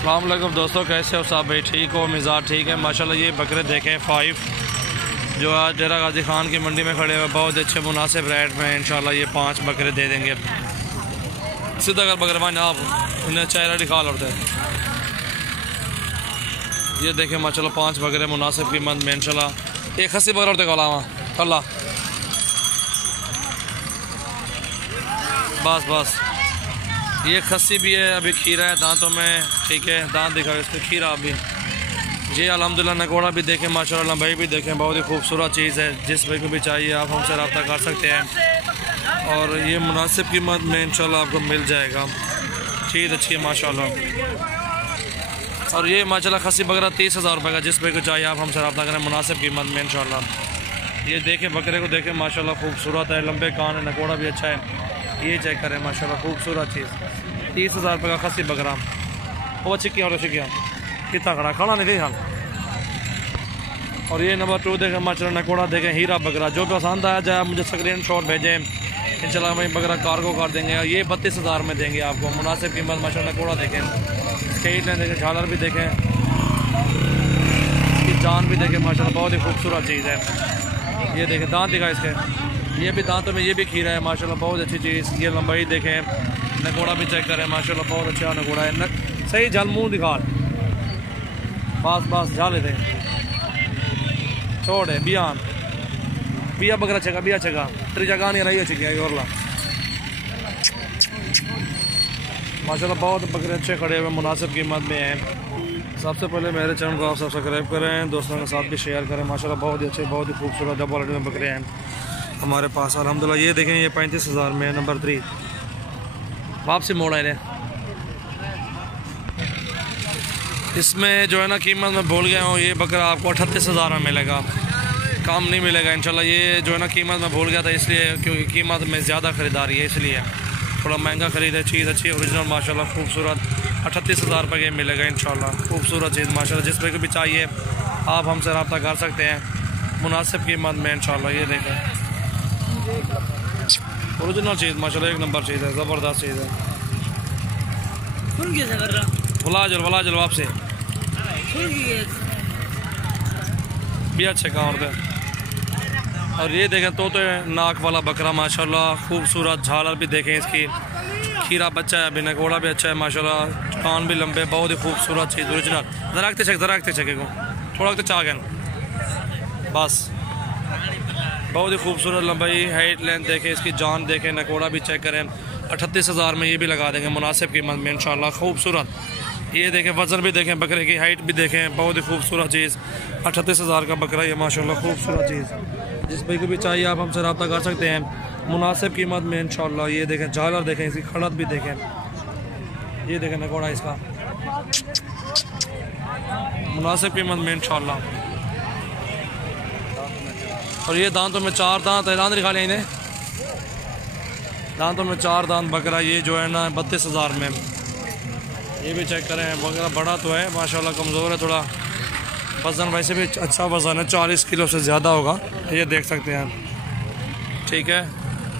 अस्सलाम वालेकुम दोस्तों, कैसे हो साहब भाई? ठीक हो? मिजाज ठीक है माशाल्लाह। ये बकरे देखें 5 जो आज डेरा गाजी खान की मंडी में खड़े हुए बहुत अच्छे मुनासिब रेट में इंशाल्लाह ये 5 बकरे दे देंगे। सीधा कर बकरे मान आप उन्हें चेहरा दिखा लौटते हैं। ये देखें माशाल्लाह 5 बकरे मुनासिब कीमत में इंशाल्लाह। एक 80 बकरा उठते कला कल्ला बस बस। ये खस्सी भी है, अभी खीरा है दांतों में, ठीक है। दांत दिखाओ इसके, खीरा अभी जी अल्हम्दुलिल्लाह। नकोड़ा भी देखें माशाल्लाह, लंबाई भी देखें, बहुत ही खूबसूरत चीज़ है। जिस भाई को भी चाहिए आप हमसे रब्ता कर सकते हैं और ये मुनासिब कीमत में इंशाल्लाह आपको मिल जाएगा। चीज़ अच्छी है माशाल्लाह। और ये माशाल्लाह खस्सी बकरा 30,000 रुपये का। जिस भाई को चाहिए आप हमसे रब्ता करें मुनासिब कीमत में इंशाल्लाह। ये देखें बकरे को देखें माशाल्लाह, खूबसूरत है, लंबे कान है, नकोड़ा भी अच्छा है। ये चेक करें माशाल्लाह, खूबसूरत चीज़। 30,000 रुपये का खस्सी बकरा। वो चिक्कियाँ और चिक्कियाँ कितना खड़ा खड़ा नहीं गई हाल। और ये नंबर 2 देखें माशाल्लाह, नकोड़ा देखें, हीरा बकरा। जो पसंद आया जाए मुझे स्क्रीन शॉट भेजें, इंशाल्लाह वही बकरा कार्गो कर देंगे। ये 32,000 में देंगे आपको मुनासिब कीमत माशाल्लाह। नकोड़ा देखें, स्केट लाइन देखें, झालर भी देखें, इसकी जान भी देखें माशाल्लाह, बहुत ही खूबसूरत चीज़ है। ये देखें दांत दिखा इसके, ये भी दांतों में ये भी खीरा है माशाल्लाह, बहुत अच्छी चीज़। ये लंबाई देखें, नकोड़ा भी चेक करें माशाल्लाह, बहुत अच्छा नकोड़ा है। सही जल मुँह दिखा बस बस झाले दे छोड़े बियान बिया बकरा छेगा बिया छेगा तेरी जगह नहीं रही है और ला माशाल्लाह। बहुत बकरे अच्छे खड़े हुए मुनासिब कीमत में हैं। सबसे पहले मेरे चैनल को आप सब्सक्राइब करें, दोस्तों के साथ भी शेयर करें माशाल्लाह। बहुत ही अच्छे, बहुत ही खूबसूरत डबल हड्डी में बकरे हैं हमारे पास अल्हम्दुलिल्लाह। ये देखें, ये 35,000 में नंबर 3 वापसी मोड़ आए। इसमें जो है ना कीमत मैं भूल गया हूँ। ये बकरा आपको 38,000 में मिलेगा, कम नहीं मिलेगा इंशाल्लाह। ये जो है ना कीमत मैं भूल गया था इसलिए, क्योंकि कीमत में ज़्यादा ख़रीदारी है इसलिए थोड़ा महंगा ख़रीद है। चीज़ अच्छी ओरिजिनल माशाल्लाह, खूबसूरत। 38,000 रुपये के मिलेगा इंशाल्लाह, खूबसूरत चीज़ माशाल्लाह। जिस पे को भी चाहिए आप हमसे रब्ता कर सकते हैं मुनासिब कीमत में इंशाल्लाह। ये देखें ओरिजिनल चीज़ माशाल्लाह, एक नंबर चीज़ है, ज़बरदस्त चीज़ है। वलाजल वापसी भी अच्छे काम होते हैं। और ये देखें तोते नाक वाला बकरा माशाल्लाह, खूबसूरत। झालर भी देखें इसकी, खीरा बच्चा है अभी, नकोड़ा भी अच्छा है माशाल्लाह, कान भी लंबे, बहुत ही खूबसूरत चीज़ ओरिजिनल। दरख्ते छके को थोड़ा तो चाह गए बस। बहुत ही खूबसूरत लंबाई, हाइट, लेंथ देखें, इसकी जान देखें, नकोड़ा भी चेक करें। 38,000 में ये भी लगा देंगे मुनासिब कीमत में इंशाल्लाह, खूबसूरत। ये देखें वज़न भी देखें, बकरे की हाइट भी देखें, बहुत ही खूबसूरत चीज़। 38,000 का बकरा ये माशाल्लाह, खूबसूरत चीज़। जिस भाई को भी चाहिए आप हमसे रब्ता कर सकते हैं मुनासिब कीमत में इंशाल्लाह। ये देखें झालर देखें, इसकी खड़त भी देखें, ये देखें नकोड़ा इसका, मुनासिब कीमत में इंशाल्लाह। और ये दांतों में 4 दांत है, दांत दिखा लें इन्हें, दांतों में 4 दांत बकरा। ये जो है ना 32,000 में। ये भी चेक करें, बकरा बड़ा तो है माशाल्लाह, कमज़ोर है थोड़ा। वज़न वैसे भी अच्छा वज़न है, 40 किलो से ज़्यादा होगा, ये देख सकते हैं, ठीक है।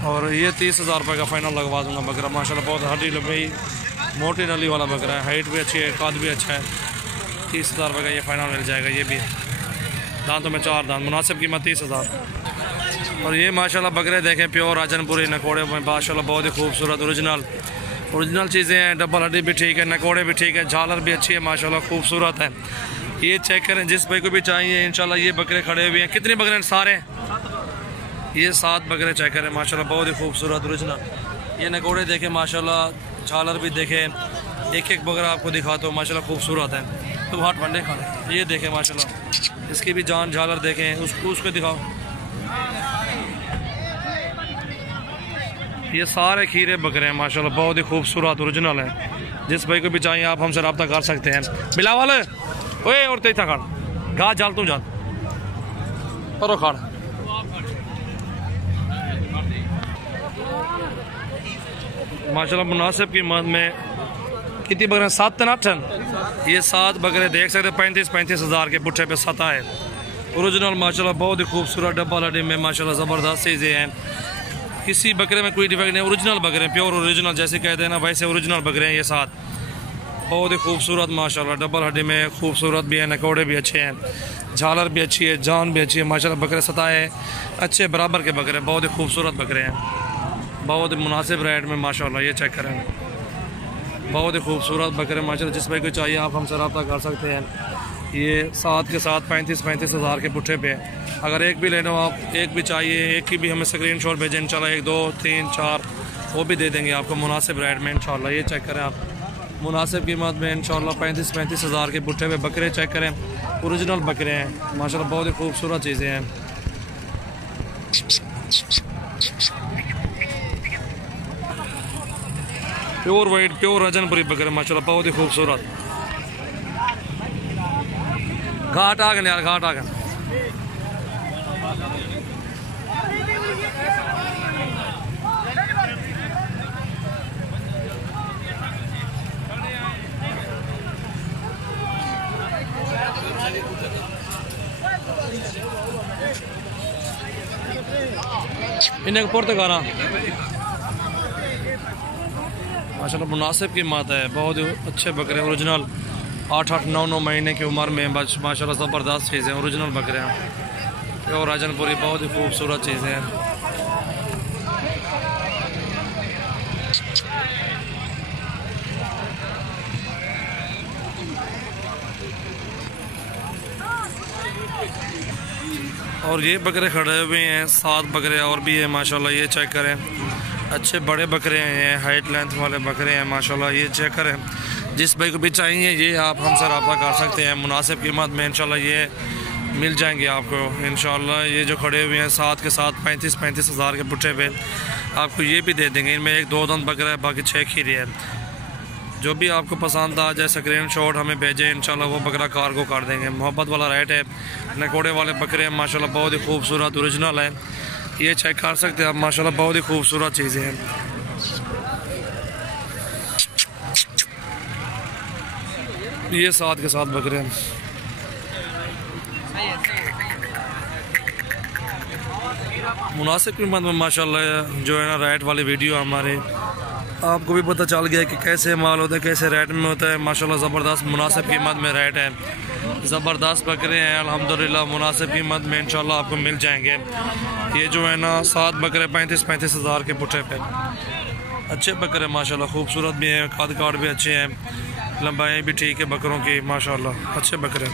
और ये 30,000 रुपये का फ़ाइनल लगवा दूँगा बकरा माशाल्लाह। बहुत हड्डी लंबी मोटी नली वाला बकरा है, हाइट भी अच्छी है, कद भी अच्छा है। 30,000 रुपये का ये फ़ाइनल मिल जाएगा। ये भी दांतों में 4 दांत, मुनासिब कीमत 30,000। और ये माशाल्लाह बकरे देखें, प्योर राजनपुरी नकोड़े में माशाल्लाह, बहुत ही खूबसूरत ओरिजिनल चीज़ें हैं। डबल हड्डी भी ठीक है, नकोड़े भी ठीक है, झालर भी अच्छी है माशाल्लाह, खूबसूरत है। ये चेक करें, जिस भाई को भी चाहिए इंशाल्लाह। ये बकरे खड़े हुए हैं, कितने बकरे हैं सारे? ये 7 बकरे चेक करें माशाल्लाह, बहुत ही खूबसूरत ओरिजिनल। ये नकोड़े देखें माशाल्लाह, झालर भी देखें, एक एक बकरा आपको दिखाता हूँ माशाल्लाह, खूबसूरत है। तो हाथ वंडे खाने ये देखें माशाल्लाह, इसकी भी जान झालर देखें, उसको दिखाओ। ये सारे खीरे बकरे हैं माशाल्लाह, बहुत ही खूबसूरत ओरिजिनल है। जिस भाई को भी चाहिए आप हमसे रब्ता कर सकते हैं। बिलावल ओए और तेईसा खड़ घास जाल तू जाल और खड़ माशाल्लाह, मुनासिब कीमत में। कितनी बकरे? 7 8 ये 7 बकरे देख सकते, 35,000 के पुट्ठे पे 7 है ओरिजिनल माशाल्लाह, बहुत ही खूबसूरत डबल हड्डी में माशाल्लाह, ज़बरदस्त चीज़ें हैं। किसी बकरे में कोई डिफेक्ट नहीं, ओरिजिनल बकरे हैं, प्योर ओरिजिनल, जैसे कहते हैं ना वैसे ओरिजिनल बकरे हैं ये 7। बहुत ही खूबसूरत माशाल्लाह, डबल हड्डी में खूबसूरत भी है, नकोड़े भी अच्छे हैं, झालर भी अच्छी है, जान भी अच्छी है माशाल्लाह। बकरे सताए अच्छे बराबर के बकरे, बहुत ही खूबसूरत बकरे हैं, बहुत ही मुनासिब रेट में माशाल्लाह। ये चेक करें, बहुत ही खूबसूरत बकरे माशाल्लाह। जिस भाई को चाहिए आप हमसे रब्ता कर सकते हैं। ये साथ के साथ 35 हज़ार के पुट्ठे पे। अगर एक भी लेना हो आप, एक भी चाहिए, एक की भी हमें स्क्रीनशॉट भेजें इंशाल्लाह, 1 2 3 4 वो भी दे देंगे आपको मुनासिब रेट में इंशाल्लाह। ये चेक करें आप, मुनासिब कीमत में इंशाल्लाह 35 हज़ार के पुट्ठे पे बकरे चेक करें, ओरिजिनल बकरे हैं माशाल्लाह, बहुत ही खूबसूरत चीज़ें हैं। प्योर वाइट, प्योर रजनपुरी बकरे माशाल्लाह, बहुत ही खूबसूरत। घाट आ गए यार, घाट आ गए। इन्हें पुर्तगाना माशाल्लाह मुनासिब कीमत है, बहुत ही अच्छे बकरे ओरिजिनल, 8 9 महीने की उम्र में बस माशाल्लाह ज़बरदस्त चीज़ें, ओरिजिनल बकरे हैं और राजनपुरी, बहुत ही खूबसूरत चीज़ें हैं। और ये बकरे खड़े हुए हैं, 7 बकरे और भी हैं माशाल्लाह। ये चेक करें, अच्छे बड़े बकरे हैं, हाइट लेंथ वाले बकरे हैं माशाल्लाह। ये चेक करें, जिस भाई को भी चाहिए ये आप हमसे रब्ता कर सकते हैं, मुनासिब कीमत में इंशाल्लाह ये मिल जाएंगे आपको इंशाल्लाह। ये जो खड़े हुए हैं 7 के साथ 35 हज़ार के पुट्ठे पे आपको ये भी दे देंगे। इनमें 1 2 दंत बकरा है, बाकी 6 खीरे हैं। जो भी आपको पसंद आ जाए स्क्रीनशॉट हमें भेजें इंशाल्लाह, वो बकरा कार्गो कर देंगे। मोहब्बत वाला रेट है, नकोड़े वाले बकरे हैं माशाल्लाह, बहुत ही खूबसूरत ओरिजिनल है। ये चेक कर सकते हैं आप माशाल्लाह, बहुत ही खूबसूरत चीज़ें हैं। ये 7 के 7 बकरे हैं। मुनासिब कीमत में माशाल्लाह जो है ना, रेट वाली वीडियो हमारे आपको भी पता चल गया कि कैसे माल होता है, कैसे रेट में होता है माशाल्लाह। ज़बरदस्त मुनासिब कीमत में रेट है, ज़बरदस्त बकरे हैं अल्हम्दुलिल्लाह, मुनासिब कीमत में इंशाल्लाह आपको मिल जाएंगे। ये जो है ना 7 बकरे 35 हज़ार के पुट्ठे पे, अच्छे बकरे माशाल्लाह, खूबसूरत भी हैं, कद काट भी अच्छे हैं, लंबाई भी ठीक है बकरों की माशाल्लाह, अच्छे बकरे।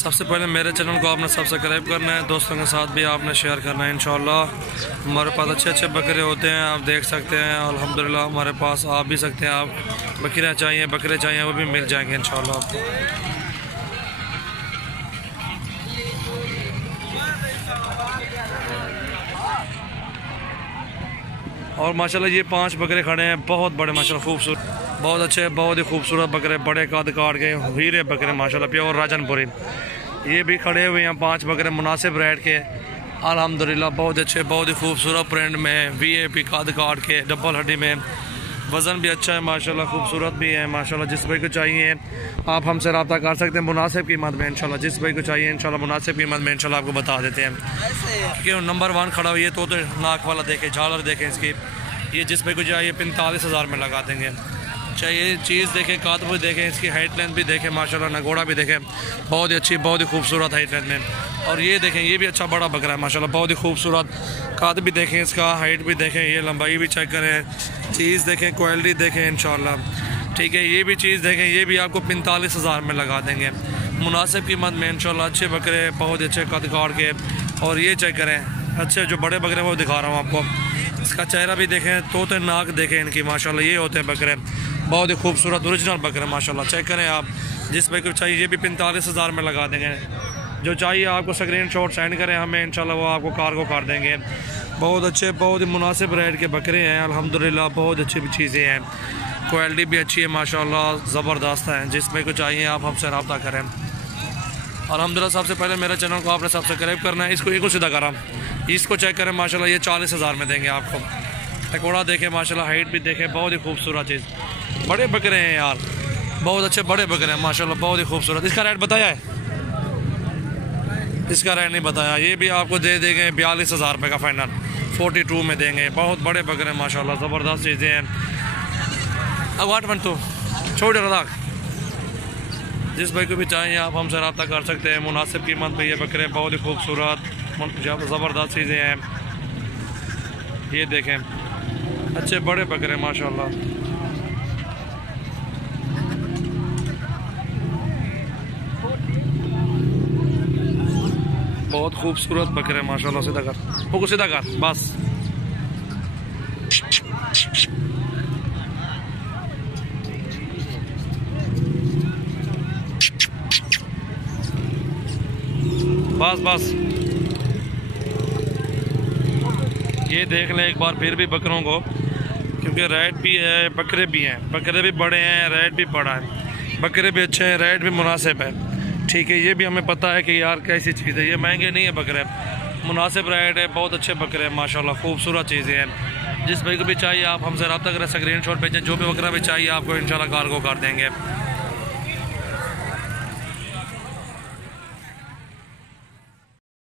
सबसे पहले मेरे चैनल को आपने सब्सक्राइब करना है, दोस्तों के साथ भी आपने शेयर करना है इंशाल्लाह। हमारे पास अच्छे अच्छे बकरे होते हैं, आप देख सकते हैं अल्हम्दुलिल्लाह। हमारे पास आ भी सकते हैं आप, बकरियाँ चाहिए, बकरे चाहिए, वो भी मिल जाएंगे इंशाल्लाह आपको। और माशाल्लाह ये 5 बकरे खड़े हैं, बहुत बड़े माशाल्लाह, खूबसूरत, बहुत अच्छे, बहुत ही खूबसूरत बकरे, बड़े कद काट के हीरे बकरे माशाल्लाह, प्योर राजनपुरी। ये भी खड़े हुए हैं 5 बकरे मुनासिब रेट के अल्हम्दुलिल्लाह, बहुत अच्छे, बहुत ही खूबसूरत प्रिंट में, VIP कद काट के, डबल हड्डी में, वज़न भी अच्छा है माशाल्लाह, खूबसूरत भी है माशाल्लाह। जिस भाई को चाहिए आप हमसे रब्ता कर सकते हैं मुनासिब कीमत में इंशाल्लाह। जिस भाई को चाहिए इंशाल्लाह मुनासिब कीमत में इंशाल्लाह आपको बता देते हैं। क्योंकि नंबर 1 खड़ा हुई है तो नाक वाला देखें, झालर देखें इसकी, ये जिस भाई को चाहिए 45 हज़ार में लगा देंगे। चाहिए चीज़ देखें, कात भी देखें, इसकी हाइट लेंथ भी देखें माशाल्लाह, नगोड़ा भी देखें, बहुत ही अच्छी, बहुत ही खूबसूरत हाइट लेंथ में। और ये देखें, ये भी अच्छा बड़ा बकरा है माशाल्लाह, बहुत ही खूबसूरत, कात भी देखें, इसका हाइट भी देखें, ये लंबाई भी चेक करें, चीज़ देखें, क्वालिटी देखें इंशाल्लाह। ठीक है, ये भी चीज़ देखें, ये भी आपको 45 हज़ार में लगा देंगे मुनासिब कीमत में इंशाल्लाह। अच्छे बकरे, बहुत अच्छे कद काट के। और ये चेक करें, अच्छे जो बड़े बकरे वो दिखा रहा हूँ आपको, इसका चेहरा भी देखें, तोते नाक देखें इनकी माशाल्लाह। ये होते हैं बकरे, बहुत ही खूबसूरत ओरिजिनल बकरे माशाल्लाह। चेक करें आप, जिस भाई को चाहिए ये भी 45 हज़ार में लगा देंगे। जो चाहिए आपको स्क्रीनशॉट सेंड करें हमें इंशाल्लाह, वो आपको कार्गो कर देंगे। बहुत अच्छे, बहुत ही मुनासिब रेट के बकरे हैं अल्हम्दुलिल्लाह, बहुत अच्छी चीज़ें हैं, क्वालिटी भी अच्छी है माशाल्लाह, ज़बरदस्त है। जिस भाई को चाहिए आप हमसे रब्ता करें अल्हम्दुलिल्लाह। सबसे पहले मेरे चैनल को आपने सब्सक्राइब करना है। इसको सीधा करा, इसको चेक करें माशाल्लाह, ये 40 हज़ार में देंगे आपको। टकोड़ा देखें माशाल्लाह, हाइट भी देखें, बहुत ही खूबसूरत चीज़, बड़े बकरे हैं यार, बहुत अच्छे बड़े बकरे हैं माशाल्लाह, बहुत ही खूबसूरत। इसका रेट बताया है इसका रेट नहीं बताया। ये भी आपको दे देंगे 42,000 रुपये का फाइनल, 42 में देंगे। बहुत बड़े बकरे माशाल्लाह, ज़बरदस्त चीज़ें हैं। अब 8 मिनट तो छोड़ रहा। जिस भाई को भी चाहिए आप हमसे रब्ता कर सकते हैं। मुनासिब कीमत पे ये बकरे बहुत ही खूबसूरत ज़बरदस्त चीज़ें हैं। ये देखें अच्छे बड़े बकरे माशाल्लाह। बहुत खूबसूरत बकरे माशाल्लाह। सीधा कर वो सीधा कर बस। बस बस ये देख लें एक बार फिर भी बकरों को, क्योंकि रेट भी है, बकरे भी हैं, बकरे भी बड़े हैं, रेट भी बड़ा है, बकरे भी अच्छे हैं, रेट भी मुनासिब है। ठीक है, ये भी हमें पता है कि यार कैसी चीज़ है, ये महंगे नहीं है बकरे, मुनासिब रेट है, बहुत अच्छे बकरे हैं माशाल्लाह, खूबसूरत चीज़ें हैं। जिस भाई को भी चाहिए आप हमसे रब्ता करें, स्क्रीनशॉट भेजें। जो भी बकरा भी चाहिए आपको इंशाल्लाह कार्गो कर देंगे।